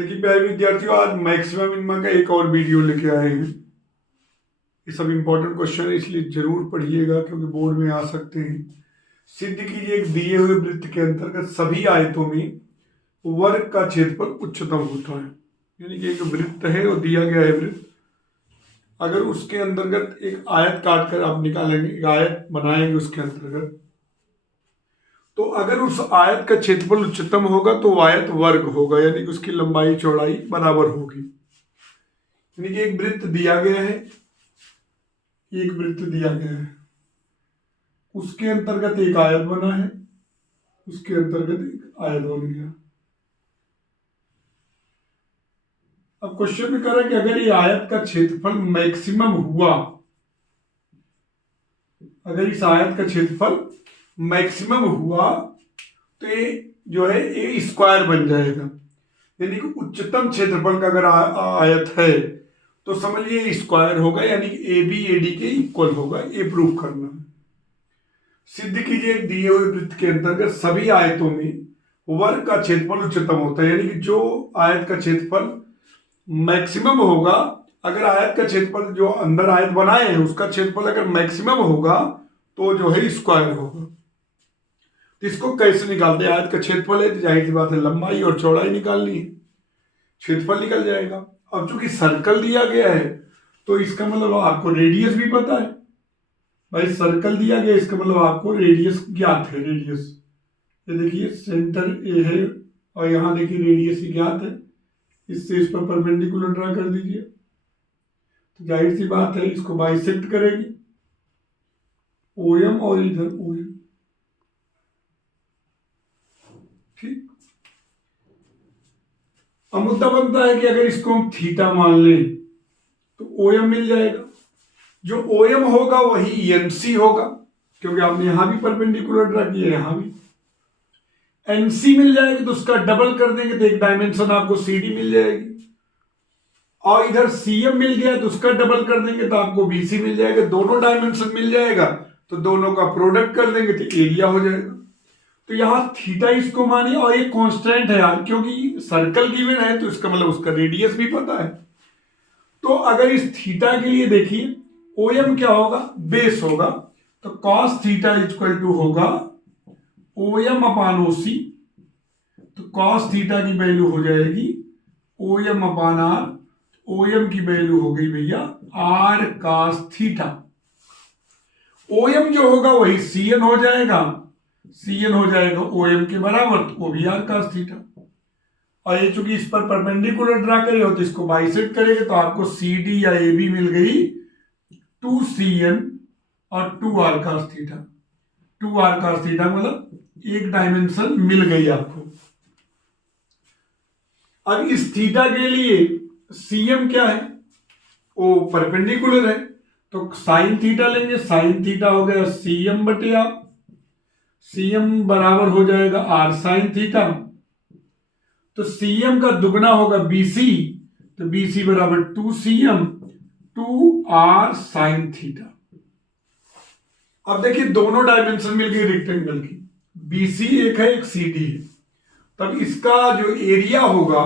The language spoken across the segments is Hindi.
देखिए प्यारे विद्यार्थियों, आज मैक्सिमम मिनिमम का एक और वीडियो लेके आए हैं। ये सब इंपॉर्टेंट क्वेश्चन है, इसलिए जरूर पढ़िएगा क्योंकि बोर्ड में आ सकते हैं। सिद्ध कीजिए एक दिए हुए वृत्त के अंतर्गत सभी आयतों में वर्ग का क्षेत्रफल उच्चतम होता है। यानी कि एक वृत्त है और दिया गया है वृत्त, अगर उसके अंतर्गत एक आयत काट कर आप निकालेंगे, एक आयत बनाएंगे उसके अंतर्गत, तो अगर उस आयत का क्षेत्रफल उच्चतम होगा तो आयत वर्ग होगा, यानी कि उसकी लंबाई चौड़ाई बराबर होगी। यानी कि एक वृत्त दिया गया है, एक वृत्त दिया गया है, उसके अंतर्गत एक आयत बना है, उसके अंतर्गत एक आयत बन गया। अब क्वेश्चन में कह रहा है कि अगर ये आयत का क्षेत्रफल मैक्सिमम हुआ, अगर इस आयत का क्षेत्रफल मैक्सिमम हुआ तो ये जो है ए स्क्वायर बन जाएगा। यानी कि उच्चतम क्षेत्रफल का अगर आयत है तो समझिए स्क्वायर होगा, यानी कि ए बी ए डी के इक्वल होगा। ये प्रूव करना है। सिद्ध कीजिए एक दिए हुए वृत्त के अंतर्गत सभी आयतों में वर्ग का क्षेत्रफल उच्चतम होता है। यानी कि जो आयत का क्षेत्रफल मैक्सिमम होगा, अगर आयत का क्षेत्रफल जो अंदर आयत बनाए हैं उसका क्षेत्रफल अगर मैक्सिमम होगा तो जो है स्क्वायर होगा। तो इसको कैसे निकालते हैं? आयत का क्षेत्रफल है तो जाहिर सी बात है लंबाई और चौड़ाई निकालनी है, क्षेत्रफल निकल जाएगा। अब चूंकि सर्कल दिया गया है तो इसका मतलब आपको रेडियस भी पता है। भाई सर्कल दिया गया, इसका मतलब आपको रेडियस ज्ञात है। रेडियस ये देखिए सेंटर ए है और यहाँ देखिए रेडियस ज्ञात है, इससे इस पर परपेंडिकुलर ड्रा कर दीजिए। तो जाहिर सी बात है इसको बाइसेक्ट करेगी OM और इधर OM, ठीक। अब मुद्दा बनता है कि अगर इसको हम थीटा मान लें तो OM मिल जाएगा। जो OM होगा वही NC होगा, क्योंकि आपने यहां भी परपेंडिकुलर ड्रा किया, यहां भी। NC मिल जाएगा तो उसका डबल कर देंगे तो एक डायमेंशन आपको CD मिल जाएगी, और इधर CM मिल गया तो उसका डबल कर देंगे तो आपको BC मिल जाएगा। दोनों डायमेंशन मिल जाएगा तो दोनों का प्रोडक्ट कर देंगे तो एरिया हो जाएगा। तो यहां थीटा इसको मानिए, और ये कांस्टेंट है यार, क्योंकि सर्कल गिवन है तो इसका मतलब उसका रेडियस भी पता है। तो अगर इस थीटा के लिए देखिए OM क्या होगा, बेस होगा, तो cos थीटा इक्वल टू होगा OM अपान OC। तो cos थीटा की वैल्यू हो जाएगी OM अपान R। OM की वैल्यू हो गई भैया R cos थीटा। OM जो होगा वही CN हो जाएगा, CN हो जाएगा OM के बराबर, तो वो भी R cos थीटा। और ये चूंकि इस पर परपेंडिकुलर ड्रा करे हो तो इसको बाइसेक्ट करेंगे तो आपको CD या AB मिल गई 2CN और 2R cos theta. 2R cos theta मतलब एक डायमेंशन मिल गई आपको। अब इस थीटा के लिए CM क्या है, वो परपेंडिकुलर है, तो साइन थीटा लेंगे। साइन थीटा हो गया CM बटे आप, CM बराबर हो जाएगा R साइन थीटा। तो CM का दुगना होगा BC, तो BC बराबर 2CM 2R साइन थीटा। अब देखिए दोनों डायमेंशन मिल गई रेक्टेंगल की, BC एक है एक CD है। तब इसका जो एरिया होगा,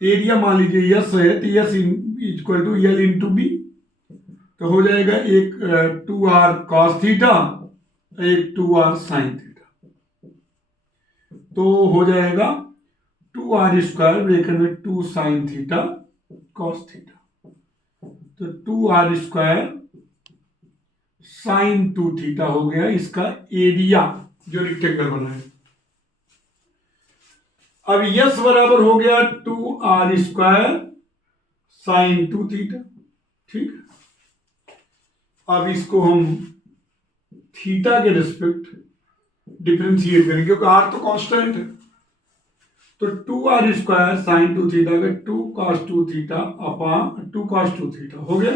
एरिया मान लीजिए S है तो S equal to L into B, तो हो जाएगा एक 2R cos थीटा, एक 2R साइन थीटा। तो हो जाएगा 2R स्क्वायर ब्रैकेट में 2 साइन थीटा cos थीटा, तो 2R स्क्वायर साइन 2 थीटा हो गया इसका एरिया जो रेक्टेंगल बना है। अब यस बराबर हो गया 2R स्क्वायर साइन 2 थीटा, ठीक। अब इसको हम थीटा के रिस्पेक्ट डिफरेंशिएट करेंगे क्योंकि R तो कांस्टेंट है। तो 2R स्क्वायर साइन 2 थीटा का 2 cos 2 theta upon 2 cos 2 theta हो गया।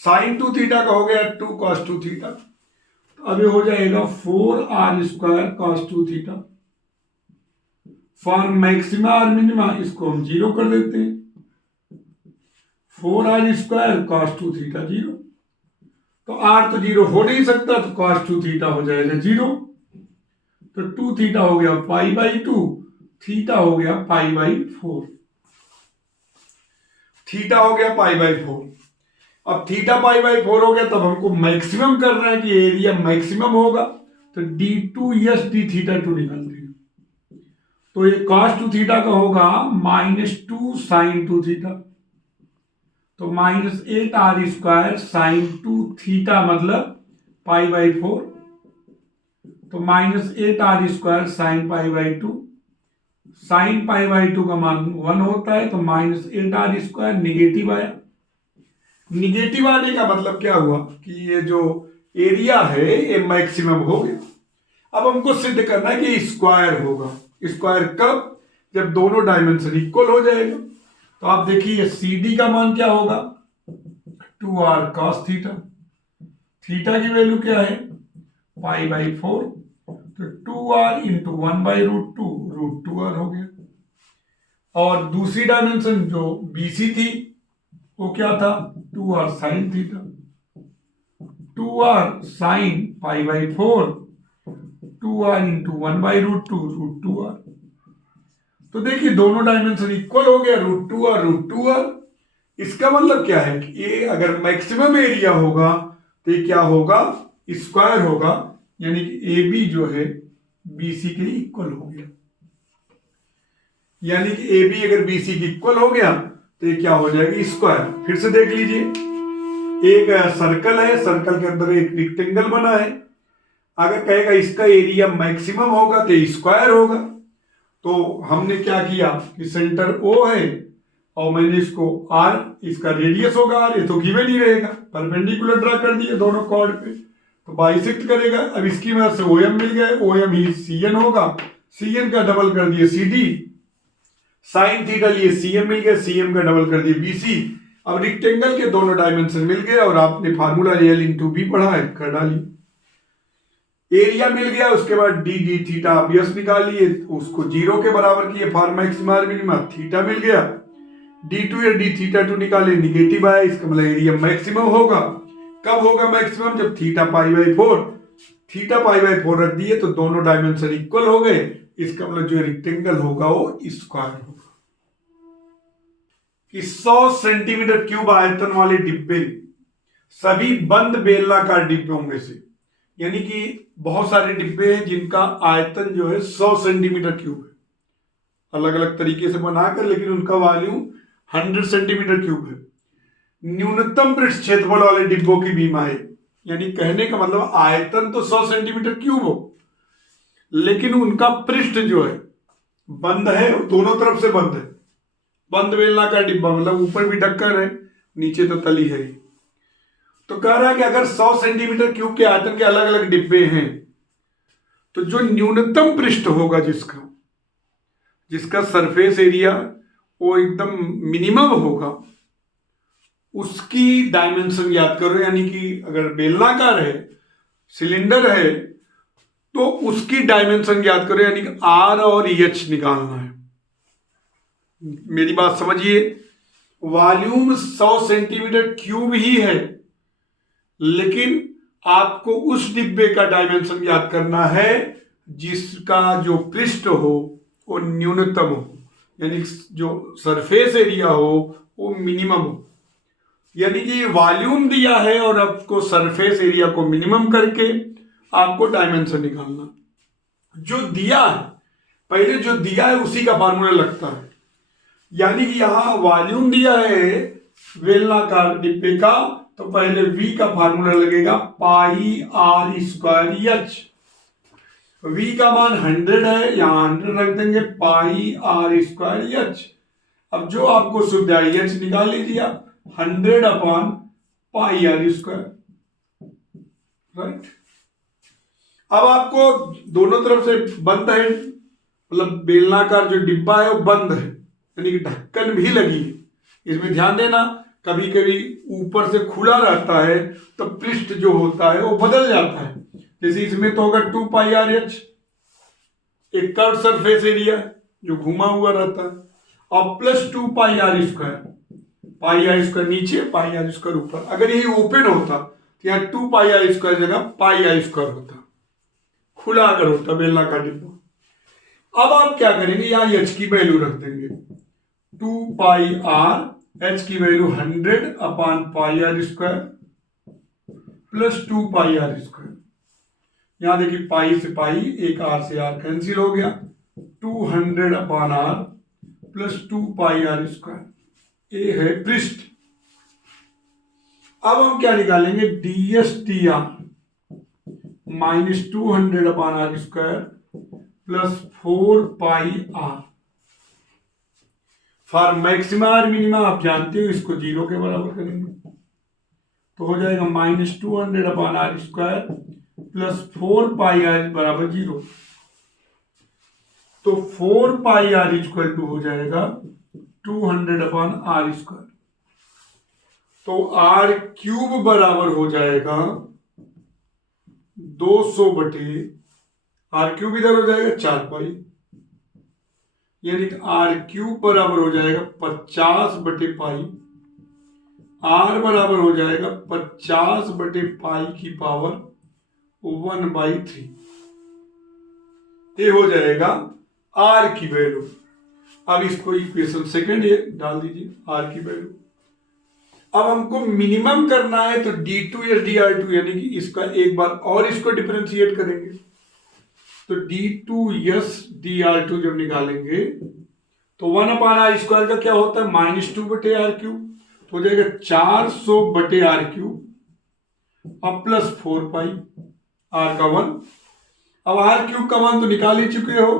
साइन 2 थीटा का हो गया 2 cos 2 थीटा, तो अब ये हो जाएगा 4R square cos 2 theta. For maxima और मिनिमा इसको हम 0 कर देते हैं। 4R स्क्वायर cos 2 थीटा 0, तो R तो 0 हो नहीं सकता, तो cos 2 थीटा हो जाएगा 0। तो 2 थीटा हो गया पाई बाई 2, थीटा हो गया पाई बाई 4। थीटा हो गया π/4। अब थीटा π/4 हो गया, तब हमको मैक्सिमम करना है कि एरिया मैक्सिमम होगा, तो d2 d थीटा 2 निकालते हैं। तो ये cos 2 थीटा का होगा -2 sin 2 थीटा, तो -8r² sin 2 थीटा मतलब π/4, तो -8r² sin π/2, sin π/2 का मान 1 होता है, तो -8r² निगेटिव आया। निगेटिव आने का मतलब क्या हुआ कि ये जो एरिया है ये मैक्सिमम हो गया। अब हमको सिद्ध करना है कि स्क्वायर होगा। स्क्वायर कब? जब दोनों डायमेंशन इक्वल हो जाएगा। तो आप देखिए CD का मान क्या होगा, 2r cos थीटा, थीटा की वैल्यू क्या है π/4, तो 2r इंटू 1/√2, √2r हो गया। और दूसरी डायमेंशन जो BC थी वो क्या था, 2r sin theta, 2r sin π/4, 2r into 1/√2, √2r। तो देखिए दोनों डायमेंशन इक्वल हो गया, √2r √2r। इसका मतलब क्या है कि ये अगर मैक्सिमम एरिया होगा तो ये क्या होगा, स्क्वायर होगा, यानी कि AB जो है BC के इक्वल हो गया। यानी कि AB अगर BC के इक्वल हो गया तो ये क्या हो जाएगा, स्क्वायर। फिर से देख लीजिए, एक सर्कल है, सर्कल के अंदर एक रेक्टेंगल बना है। अगर कहेगा इसका एरिया मैक्सिमम होगा तो स्क्वायर होगा। तो हमने क्या किया कि सेंटर O है और मैंने इसको R, इसका रेडियस होगा R, ये तो गिवन ही रहेगा, परपेंडिकुलर ड्रा कर दिए दोनों कॉर्ड पे, तो बाइसेक्ट करेगा। अब इसकी वजह से OM मिल गया, OM ही CN होगा, CN का डबल कर दिए CD, साइन थीटा लिए CM मिल गया, CM का डबल कर दिए BC। अब रेक्टेंगल के दोनों डायमेंशन मिल गए और आपने फार्मूला L/B पढ़ा है, कर डाली। एरिया मिल गया, उसके बाद d थीटा आप यस निकालिए, उसको 0 के बराबर किए फॉर मैक्सिमा और मिनिमा, थीटा मिल गया। d2 या d थीटा 2 निकाले, निगेटिव आया, इसका मतलब एरिया मैक्सिमम होगा। कब होगा मैक्सिमम, जब थीटा π/4, थीटा π/4 रख दिए तो दोनों डायमेंशन इक्वल हो गए। इसका मतलब जो रेक्टेंगल होगा वो स्क्वायर होगा। कि 100 सेंटीमीटर क्यूब आयतन वाले डिब्बे सभी बंद बेलनाकार डिब्बों में से, यानी कि बहुत सारे डिब्बे हैं जिनका आयतन जो है 100 सेंटीमीटर क्यूब है, अलग अलग तरीके से बनाकर, लेकिन उनका वॉल्यूम 100 सेंटीमीटर क्यूब है। न्यूनतम पृष्ठ क्षेत्रफल वाले डिब्बों की बीमाएं, यानी कहने का मतलब आयतन तो 100 सेंटीमीटर क्यूब हो, लेकिन उनका पृष्ठ जो है बंद है, दोनों तरफ से बंद है। बंद बेलनाकार डिब्बा मतलब ऊपर भी ढक्कन है, नीचे तो तली है। तो कह रहा है कि अगर 100 सेंटीमीटर क्यूब के आयतन के अलग अलग डिब्बे हैं तो जो न्यूनतम पृष्ठ होगा, जिसका सरफेस एरिया वो एकदम मिनिमम होगा, उसकी डायमेंशन याद करो। यानी कि अगर बेलनाकार है, सिलेंडर है, तो उसकी डायमेंशन याद करो, यानी कि R और H निकालना है। मेरी बात समझिए, वॉल्यूम 100 सेंटीमीटर क्यूब ही है, लेकिन आपको उस डिब्बे का डायमेंशन याद करना है जिसका जो पृष्ठ हो वो न्यूनतम हो, यानी जो सरफेस एरिया हो वो मिनिमम हो। यानी कि वॉल्यूम दिया है और आपको सरफेस एरिया को मिनिमम करके आपको डायमेंशन निकालना। जो दिया है, पहले जो दिया है उसी का फार्मूला लगता है। यानी कि यहां वॉल्यूम दिया है बेलनाकार डिब्बे का, तो पहले V का फार्मूला लगेगा πr²H। V का मान 100 है, यहां 100 रख देंगे, πr²H। अब जो आपको सुविधा H निकाल लीजिए आप, 100/πr², राइट। अब आपको दोनों तरफ से बंद है, मतलब बेलनाकार जो डिब्बा है वो बंद है, यानी कि ढक्कन भी लगी है। इसमें ध्यान देना, कभी कभी ऊपर से खुला रहता है तो पृष्ठ जो होता है वो बदल जाता है। जैसे इसमें तो होगा 2πrH, एक कर्व सरफेस एरिया जो घुमा हुआ रहता है, और प्लस 2πr², πr² नीचे, πr² ऊपर। अगर यही ओपन होता तो यहाँ 2πr² जगह πr² होता, खुला अगर होता बेलनाकार डिब्बा। अब आप क्या करेंगे, यहाँ H की वैल्यू रख देंगे 2πr एच की वैल्यू 100/πr² प्लस 2πr²। यहां देखिए पाई से पाई, एक आर से आर कैंसिल हो गया, 200/r प्लस 2πr²। ये है पृष्ठ। अब हम क्या निकालेंगे, ds/dr -200/r² plus 4πr। For maxima और मिनिमा आप जानते हो, इसको 0 के बराबर करेंगे तो हो जाएगा -200/r² प्लस 4πr बराबर 0। तो 4πr इक्वल टू हो जाएगा 200/r²। तो r³ बराबर हो जाएगा 200/r³ इधर हो जाएगा 4π, यानी कि r³ बराबर हो जाएगा 50/π। r बराबर हो जाएगा 50/π की पावर 1/3। ये हो जाएगा r की वैल्यू। अब इसको इक्वेशन सेकंड ये डाल दीजिए, r की वैल्यू। अब हमको मिनिमम करना है तो d2s/dr2 यानी कि इसका एक बार और इसको डिफरेंशिएट करेंगे। तो d2s/dr2 जब निकालेंगे तो 1/r² का क्या होता है, -2/r³ तो हो जाएगा 400/r³ अब प्लस 4π, r का 1। अब r³ का मान तो निकाल ही चुके हो,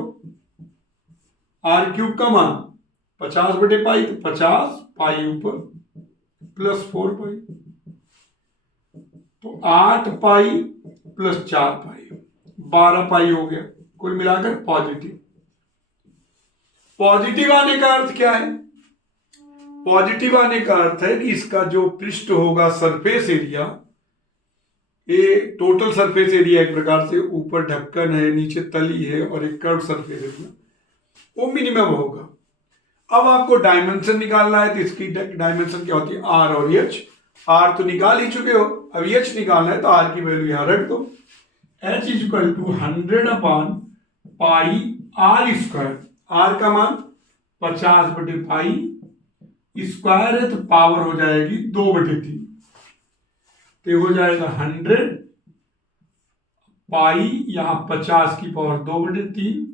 r³ का मान 50/π तो 50 पाई ऊपर प्लस 4π, तो 8π प्लस 4π 12π हो गया, कुल मिलाकर पॉजिटिव। पॉजिटिव आने का अर्थ क्या है, पॉजिटिव आने का अर्थ है कि इसका जो पृष्ठ होगा सरफेस एरिया, ये टोटल सरफेस एरिया एक प्रकार से, ऊपर ढक्कन है, नीचे तली है और एक कर्व सरफेस एरिया, वो मिनिमम होगा। अब आपको डायमेंशन निकालना है तो इसकी डायमेंशन क्या होती है, r और h। r तो निकाल ही चुके हो, अब h निकालना है तो r की वैल्यू यहां रख दो। h equal to 100/πr²। r का मान 50/π, स्क्वायर है तो पावर हो जाएगी 2/3, तो हो जाएगा 100π, यहां 50 की पावर 2/3,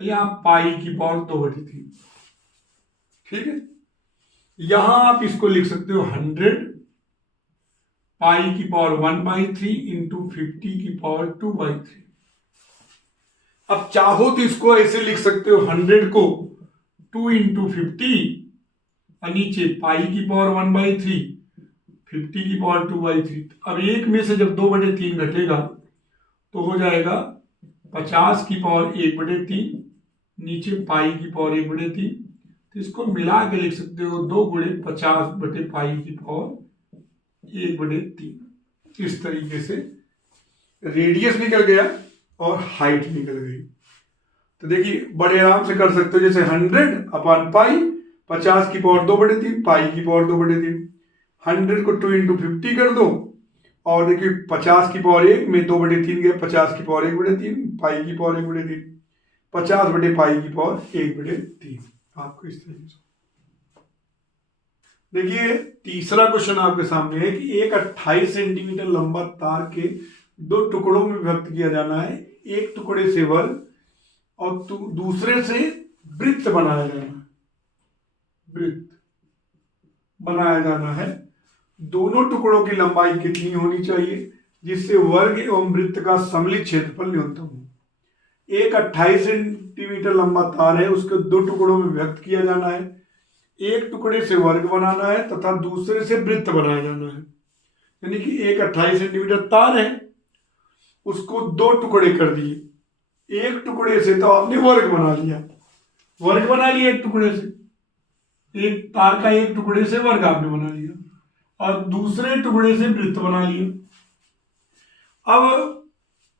यहां पाई की पावर 2/3। ठीक है, यहां आप इसको लिख सकते हो 100π की पावर 1/3 इंटू 50 की पावर 2/3। अब चाहो तो इसको ऐसे लिख सकते हो, 100 को 2 इंटू 50 और नीचे पाई की पावर 1/3, 50 की पावर 2/3। अब एक में से जब 2/3 घटेगा तो हो जाएगा 50 की पावर 1/3, नीचे पाई की पावर 1/3, तो इसको मिला के लिख सकते हो 2 × 50/π की पावर 1/3। इस तरीके से रेडियस निकल गया और हाइट निकल गई। तो देखिए बड़े आराम से कर सकते हो, जैसे 100/π, 50 की पावर 2/3, पाई की पावर 2/3। 100 को 2 इंटू 50 कर दो और देखिए 50 की पावर 1 में 2/3 गया, 50 की पावर 1/3, पाई की पावर 1/3, 50/π की पावर 1/3। आपको इस तरीके से देखिए तीसरा क्वेश्चन आपके सामने है कि एक 28 सेंटीमीटर लंबा तार के 2 टुकड़ों में विभक्त किया जाना है। एक टुकड़े से वर्ग और दूसरे से वृत्त बनाया जाना है। वृत्त बनाया जाना है, दोनों टुकड़ों की लंबाई कितनी होनी चाहिए जिससे वर्ग एवं वृत्त का सम्मिलित क्षेत्रफल न्यूनतम हो। एक 28 सेंटीमीटर लंबा तार है, उसके 2 टुकड़ों में विभक्त किया जाना है। एक टुकड़े से वर्ग बनाना है तथा दूसरे से वृत्त बनाया जाना है। यानी कि एक 28 सेंटीमीटर तार है, उसको 2 टुकड़े कर दिए। एक टुकड़े से तो आपने वर्ग बना लिया, वर्ग बना लिया एक टुकड़े से, एक तार का एक टुकड़े से वर्ग आपने बना लिया और दूसरे टुकड़े से वृत्त बना लिया। अब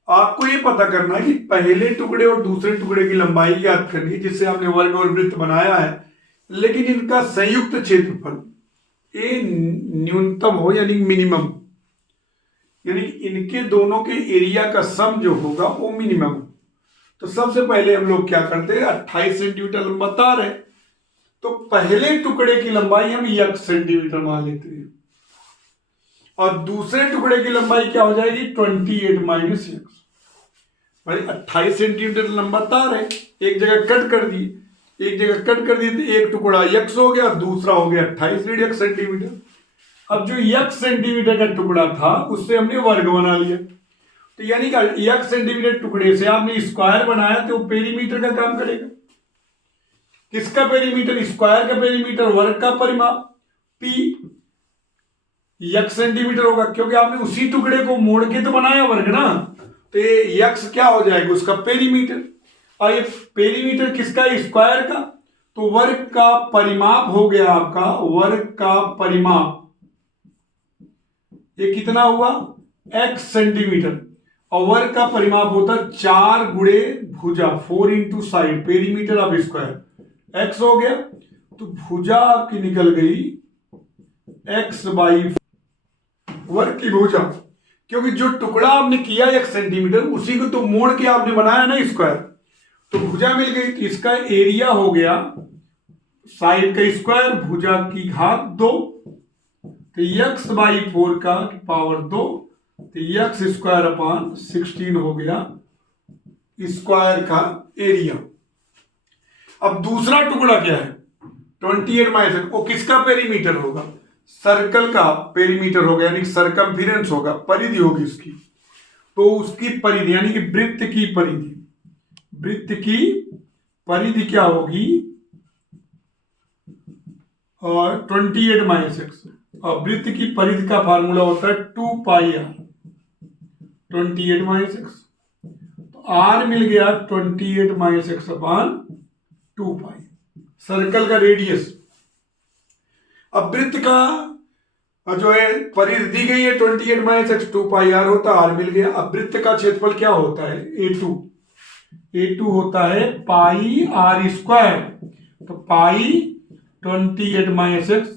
आपको ये पता करना है कि पहले टुकड़े और दूसरे टुकड़े की लंबाई याद करनी है जिससे आपने वर्ग और वृत्त बनाया है, लेकिन इनका संयुक्त क्षेत्रफल ये न्यूनतम हो यानी मिनिमम, यानी इनके दोनों के एरिया का सम जो होगा वो मिनिमम। तो सबसे पहले हम लोग क्या करते हैं, 28 सेंटीमीटर लंबा तार है तो तो पहले टुकड़े की लंबाई हम x सेंटीमीटर मान लेते हैं और दूसरे टुकड़े की लंबाई क्या हो जाएगी 28 माइनस एक्स। भाई 28 सेंटीमीटर लंबा तार है, एक जगह कट कर दिए, एक जगह कट कर दिए तो एक टुकड़ा x हो गया, दूसरा हो गया 28 रेडियन सेंटीमीटर। अब जो x सेंटीमीटर का टुकड़ा था उससे हमने वर्ग बना लिया, तो यानी कि x सेंटीमीटर टुकड़े से आपने स्क्वायर बनाया तो पेरीमीटर का काम करेगा। किसका पेरीमीटर? स्क्वायर का पेरीमीटर, वर्ग का परिमाप p x सेंटीमीटर होगा, क्योंकि आपने उसी टुकड़े को मोड़ के तो बनाया वर्ग ना, तो ये x क्या हो जाएगा? उसका पेरीमीटर। और ये पेरीमीटर किसका? स्क्वायर का, तो वर्ग का परिमाप हो गया आपका, वर्ग का परिमाप ये कितना हुआ? x सेंटीमीटर, और वर्ग का परिमाप होता 4 गुणे भुजा, 4 into side, perimeter of square, x हो गया, तो भुजा आपकी निकल गई x बाई वर्ग की भुजा, क्योंकि जो टुकड़ा आपने किया 1 सेंटीमीटर उसी को तो मोड़ के आपने बनाया ना स्क्वायर, तो भुजा मिल गई। तो इसका एरिया हो गया साइड का स्क्वायर, भुजा की घात 2, तो x बाई 4 का पावर 2, तो x स्क्वायर अपान 16 हो गया स्क्वायर का एरिया। अब दूसरा टुकड़ा क्या है? 28 माइनस, वो किसका पेरीमीटर होगा? सर्कल का पेरीमीटर होगा, यानी सरकमफेरेंस होगा, परिधि होगी उसकी, तो उसकी परिधि यानी कि वृत्त की परिधि, वृत्त की परिधि क्या होगी? और 28 माइनस एक्स, और वृत्त की परिधि का फार्मूला होता है 2 पाई आर, 28 माइनस एक्स, तो आर मिल गया 28 माइनस एक्स अपान 2 पाई, सर्कल का रेडियस। अब वृत्त का जो है परिधि दी गई है 28 माइनस एक्स, 2 पाई आर होता है, आर मिल गया। अब वृत्त का क्षेत्रफल क्या होता है? A2 होता है पाई आर स्क्वायर, तो पाई 28 माइनस एक्स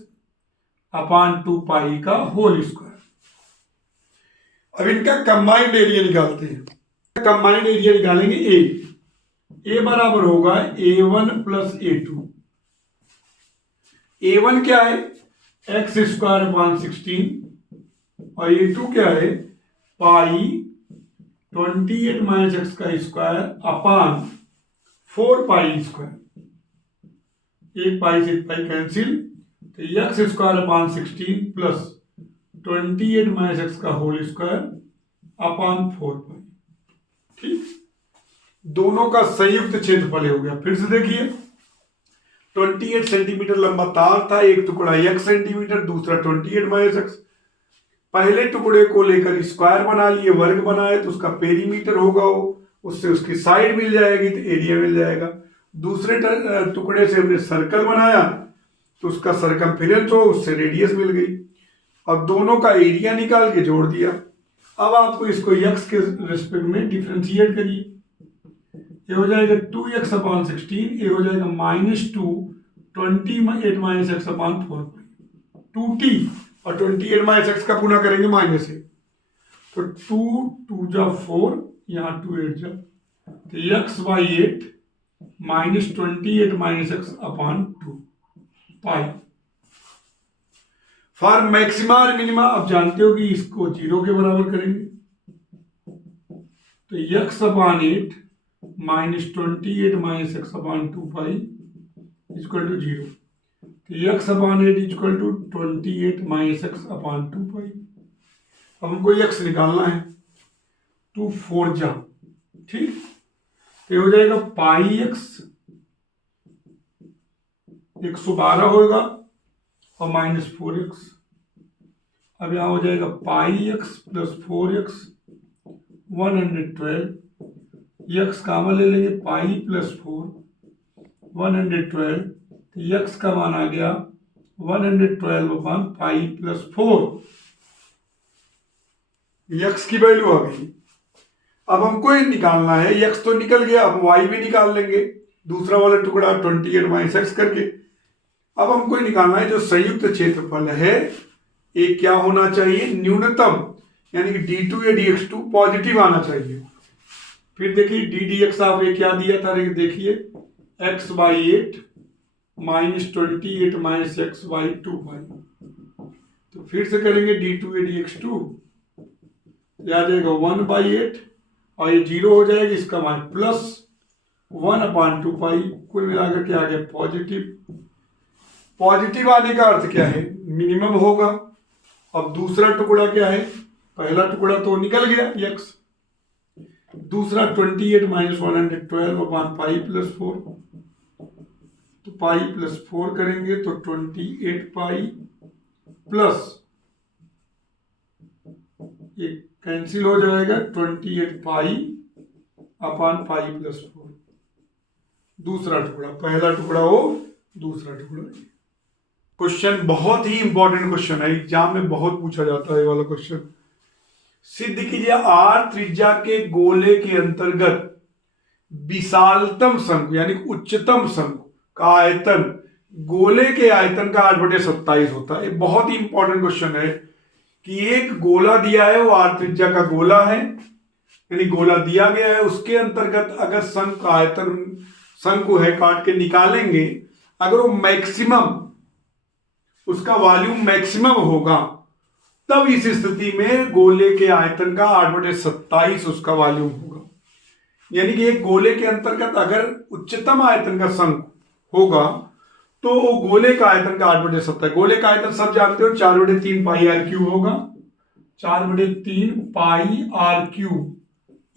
अपान 2 पाई का होल स्क्वायर। अब इनका कंबाइंड एरिया निकालते हैं। कंबाइंड एरिया निकालेंगे ए बराबर होगा A1 प्लस A2। A1 क्या है? एक्स स्क्वायर अपान 16, और A2 क्या है? पाई 28 माइनस एक्स का स्क्वायर अपान 4 पाई स्क्वायर, एक पाई से एक पाई कैंसिल, तो x square upon 16 plus 28 minus x का होल स्क्वायर अपान 4 पाई। ठीक, दोनों का संयुक्त क्षेत्रफल हो गया। फिर से देखिए, 28 सेंटीमीटर लंबा तार था, एक टुकड़ा 1 सेंटीमीटर, दूसरा 28 माइनस एक्स। पहले टुकड़े को लेकर स्क्वायर बना लिए, वर्ग बनाए, तो उसका पेरीमीटर होगा, उससे उसकी साइड मिल जाएगी तो एरिया मिल जाएगा। दूसरे टुकड़े से हमने सर्कल बनाया तो उसका सरकमफेरेंस हो, उससे रेडियस मिल गई। अब दोनों का एरिया निकाल के जोड़ दिया। अब आपको इसको x के रेस्पेक्ट में डिफरेंशिएट करिए, ये हो जाएगा 2x अपान 16, ये हो जाएगा -2 28 माइनस एक्स अपान 4 पाई, 2t, और 28 माइनस एक्स का पुनः करेंगे माइनस है, तो 2 जा 4, यहाँ 2 8 जा, तो x by 8 minus 28 minus x upon 2 pi. For maxima और मिनिमा आप जानते हो कि इसको 0 के बराबर करेंगे, तो x upon 8 minus 28 minus x upon 2 pi equal to 0, तो x upon 8 equal to 28 minus x upon 2 pi. अब हमको x निकालना है, 2 4 जा, ठीक, तो हो जाएगा पाई x 112 होगा और माइनस 4x। अब यहाँ हो जाएगा पाई x प्लस 4x 112, x कामा ले लेंगे, पाई प्लस 4 112, तो x का मान आ गया 112 अपान पाई प्लस 4, x की वैल्यू आ गई। अब हमको ये निकालना है, x तो निकल गया, अब y भी निकाल लेंगे, दूसरा वाला टुकड़ा 28 माइनस एक्स करके। अब हमको ये निकालना है जो संयुक्त क्षेत्रफल है ये क्या होना चाहिए? न्यूनतम, यानी कि d2 या dx2 पॉजिटिव आना चाहिए। फिर देखिए ddx आप ये क्या दिया था, देखिए x by 8 -28 minus x by 2 पाई। तो फिर से करेंगे d2 dx2, आ जाएगा 1/8 और ये 0 हो जाएगा, इसका मान प्लस 1/2 पाई। कुल मिलाकर के आ गया पॉजिटिव। पॉजिटिव आने का अर्थ क्या है? मिनिमम होगा। अब दूसरा टुकड़ा क्या है? पहला टुकड़ा तो निकल गया x, दूसरा 28 माइनस 112/पाई प्लस 4। तो पाई प्लस 4 करेंगे तो 28 पाई प्लस, ये कैंसिल हो जाएगा, 28 पाई अपान पाई प्लस 4। दूसरा टुकड़ा, पहला टुकड़ा हो, दूसरा टुकड़ा। क्वेश्चन बहुत ही इंपॉर्टेंट क्वेश्चन है, एग्जाम में बहुत पूछा जाता है ये वाला क्वेश्चन। सिद्ध कीजिए r त्रिज्या के गोले के अंतर्गत विशालतम शंकु यानी उच्चतम शंकु का आयतन गोले के आयतन का 8/27 होता है। बहुत ही इंपॉर्टेंट क्वेश्चन है कि एक गोला दिया है, वो r त्रिज्या का गोला है, यानी गोला दिया गया है, उसके अंतर्गत अगर शंकु का आयतन, शंकु है, काट के निकालेंगे, अगर वो मैक्सिमम, उसका वॉल्यूम मैक्सिमम होगा, तब इस स्थिति में गोले के आयतन का 8/27 उसका वॉल्यूम होगा। यानी कि एक गोले के अंतर्गत अगर उच्चतम आयतन का शंकु होगा तो वो गोले का आयतन का 8/27, गोले का आयतन सब जानते हो 4/3 पाई आर क्यूब होगा, 4/3 पाई आर क्यूब,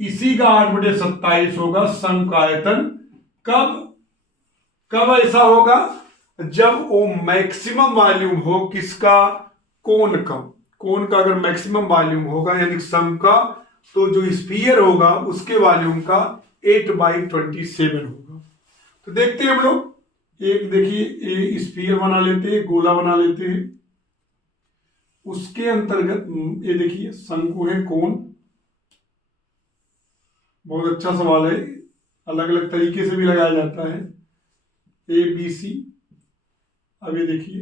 इसी का 8/27 होगा शंकु का आयतन। कब ऐसा होगा? जब वो मैक्सिमम वॉल्यूम हो, किसका? कोन का। कोन का अगर मैक्सिमम वॉल्यूम होगा यानी शंकु का, तो जो स्फीयर होगा उसके वॉल्यूम का 8/27 होगा। तो देखते हैं हम लोग, एक देखिए स्फीयर बना लेते हैं, गोला बना लेते हैं, उसके अंतर्गत ये देखिए शंकु है, कोन। बहुत अच्छा सवाल है, अलग अलग तरीके से भी लगाया जाता है। ABC, अब ये देखिए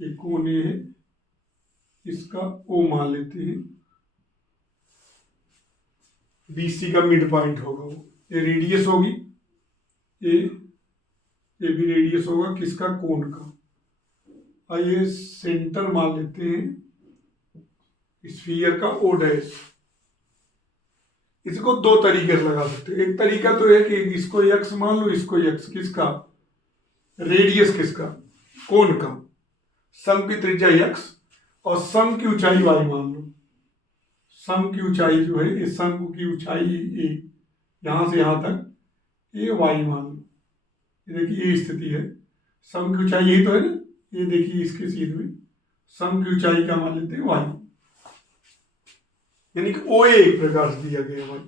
ये कोण ए है, इसका O मान लेते हैं, BC का मिड पॉइंट होगा वो, ये रेडियस होगी, ये भी रेडियस होगा किसका? कोण का। और ये सेंटर मान लेते हैं स्फीयर का O डैश। इसको दो तरीके से लगा सकते हैं। एक तरीका तो है कि इसको x मान लो, इसको x, किसका? रेडियस किसका? कोण का। शंकु की त्रिज्या x और शंकु की ऊंचाई y मान लो। शंकु की ऊंचाई जो है, इस शंकु की ऊंचाई a, यहां से यहां तक, ये y मान लो। ये देखिए ये स्थिति है, शंकु की ऊंचाई यही तो है ना, ये देखिए इसके सीध में शंकु की ऊंचाई क्या मान लेते हैं? y, यानी कि OA एक प्रकार से दिया गया भाई।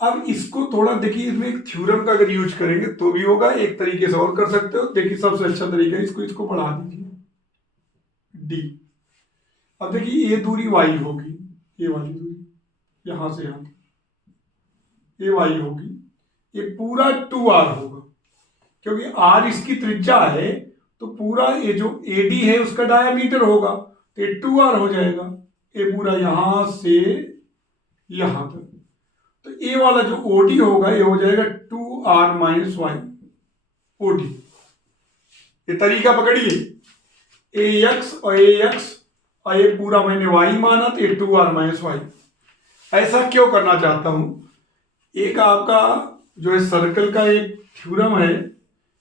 अब इसको थोड़ा देखिए, इसमें एक थ्योरम का अगर यूज करेंगे तो भी होगा, एक तरीके से और कर सकते हो। देखिए सबसे अच्छा तरीका है, इसको बढ़ा दीजिए d। अब देखिए ये दूरी y होगी, ये वाली दूरी यहां से यहां, ये y होगी, ये पूरा 2r होगा, क्योंकि r इसकी त्रिज्या है, तो पूरा ये जो AD है उसका डायामीटर होगा, तो ये 2r हो जाएगा। ये पूरा यहां से यहां तक, तो ये वाला जो OD होगा ये हो जाएगा 2r माइनस y OD। ये तरीका पकड़िए, AX और AX और ये पूरा मैंने y माना, तो ये 2r माइनस y। ऐसा क्यों करना चाहता हूं? एक आपका जो है सर्कल का एक थ्योरम है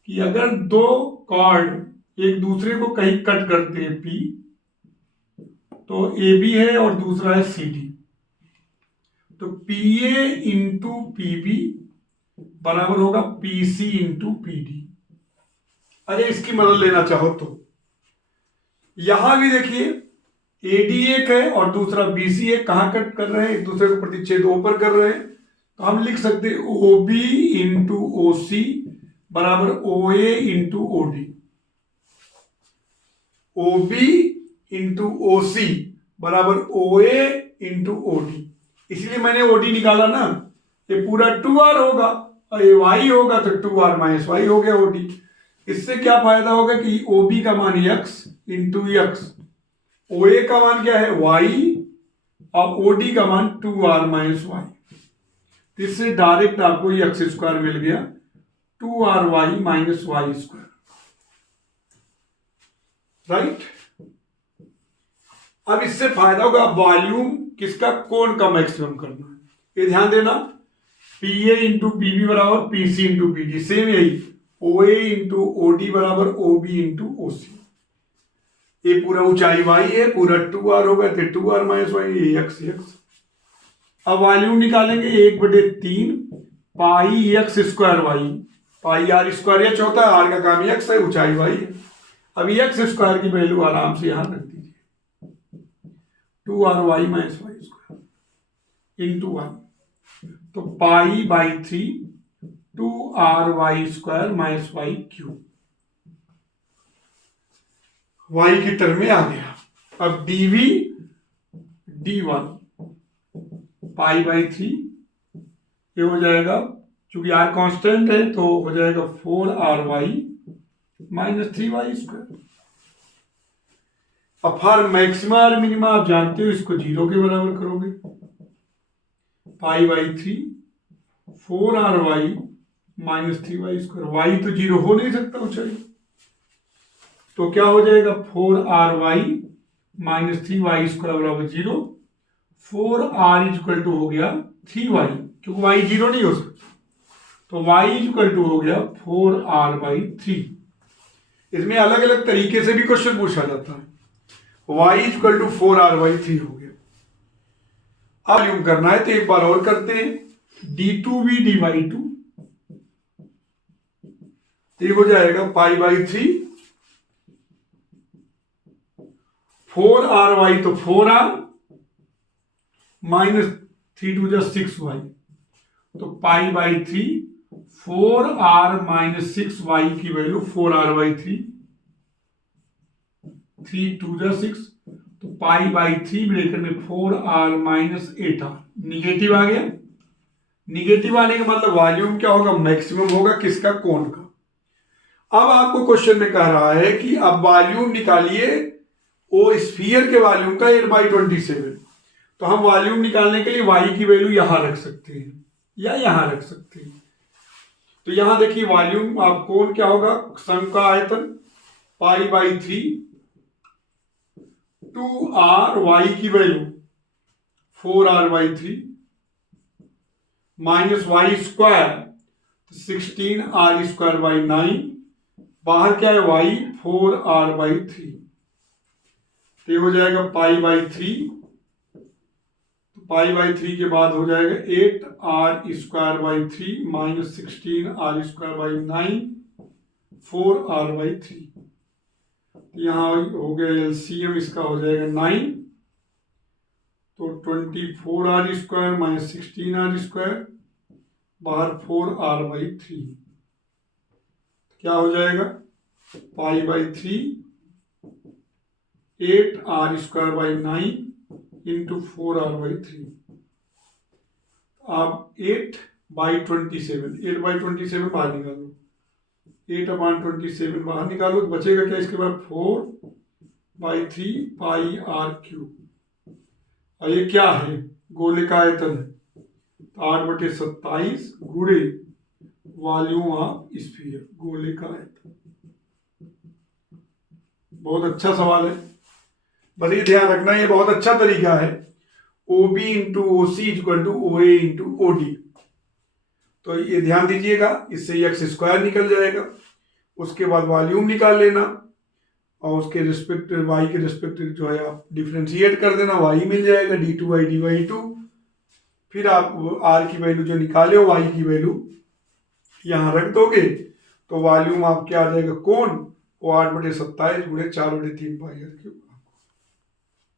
कि अगर दो कॉर्ड एक दूसरे को कहीं कट करते हैं P, तो AB है और दूसरा है CD, तो PA इंटू PB बराबर होगा PC इंटू PD। अरे इसकी मदद लेना चाहो तो यहां भी देखिए AD एक है और दूसरा BC एक, कहां कट कर रहे हैं? एक दूसरे को प्रतिच्छेद O पर कर रहे हैं, तो हम लिख सकते हैं OB इंटू OC बराबर OA into OD। OB into OC बराबर OA इंटू OD। इसलिए मैंने OD निकाला ना, ये पूरा 2r होगा और ये y होगा, तो 2r माइनस y हो गया OD। इससे क्या फायदा होगा कि OB का मान x इंटू x, OA का मान क्या है? y, और OD का मान 2r माइनस y। इससे डायरेक्ट आपको ये x स्क्वायर मिल गया, 2ry minus y square. Right. अब इससे फायदा होगा, वॉल्यूम किसका, कोण का मैक्सिमम करना है। ये ध्यान देना, P A into P B बराबर P C into P D, same यही ओ ए इंटू ओ डी बराबर ओ बी इंटू ओ सी। ये पूरा ऊंचाई वाई है, पूरा 2r होगा, तो 2r माइनस वाई, ये एक्स एक्स। अब वॉल्यूम निकालेंगे 1/3 pi X square Y, pi R square या चौथा, आर का काम एक्स है, ऊंचाई वाई है। अब एक्स स्क्वायर की वैल्यू आराम से यहां रख दीजिए, 2r minus y square into y, तो पाई/3 2r square minus y cube, y की टर्म में आ गया। अब dv dy पाई/3 ये हो जाएगा, चूंकि r कांस्टेंट है तो हो जाएगा 4r माइनस 3y स्क्वायर। अब फॉर मैक्सिमा और मिनिमा आप जानते हो, इसको 0 के बराबर करोगे, पाई/3 4r minus 3y square, y तो 0 हो नहीं सकता ऊंचाई, तो क्या हो जाएगा 4r माइनस 3y स्क्वायर बराबर 0। 4r इक्वल टू हो गया 3y, क्योंकि y 0 नहीं हो सकता, तो y इक्वल टू हो गया 4r/3। इसमें अलग अलग तरीके से भी क्वेश्चन पूछा जाता है। y इक्वल टू 4r/3 हो गया। अब वॉल्यूम करना है तो एक बार और करते हैं, d2v dy2, तो ये हो जाएगा पाई/3 4r तो 4r माइनस 3 2 6y, तो पाई/3 4r माइनस 6y की वैल्यू 4r/3, 3 2 6, तो पाई/3 ब्रेकेट में 4r माइनस 8r, निगेटिव आ गया। निगेटिव आने का मतलब वॉल्यूम क्या होगा, मैक्सिमम होगा किसका, कोण का। अब आपको क्वेश्चन में कह रहा है कि अब वॉल्यूम निकालिए ओ स्फीयर के वॉल्यूम का 8/27, तो हम वॉल्यूम निकालने के लिए y की वैल्यू यहां रख सकते हैं या यहां रख सकते हैं। तो यहां देखिए वॉल्यूम आप कोण क्या होगा, सम का आयतन पाई/3 2r, y की value 4r/3 minus y square 16r square 9, बाहर क्या है y 4r/3, तो ये हो जाएगा पाई/3, तो पाई/3 के बाद हो जाएगा 8r स्क्वायर/3 minus 16r square 9 4r/3। यहाँ हो गया एलसीएम, इसका हो जाएगा 9, तो 24r square minus 16r square, बाहर 4r/3, क्या हो जाएगा पाई/3 8r स्क्वायर 9 इंटू 4r/3। आप 8/27, 8/27 बाहर निकालो, 8/27 बाहर निकालो तो बचेगा क्या, इसके बाद 4/3 पाई r क्यूब। और ये क्या है, गोले का आयतन है, तो 8/27 गुणे वॉल्यूम ऑफ स्फीयर, गोले का आयतन। बहुत अच्छा सवाल है, बस ये ध्यान रखना, ये बहुत अच्छा तरीका है। OB into O C equal to OA into OD, तो ये ध्यान दीजिएगा, इससे एक्स स्क्वायर निकल जाएगा। उसके बाद वॉल्यूम निकाल लेना और उसके रिस्पेक्ट y के रिस्पेक्ट जो है आप डिफ्रेंशिएट कर देना, y मिल जाएगा d2y dy2। फिर आप r की वैल्यू जो निकाले हो y की वैल्यू यहाँ रख दोगे, तो वॉल्यूम आप क्या आ जाएगा, कोण वो 8/27 गुणे 4/3 पाई r क्यूब।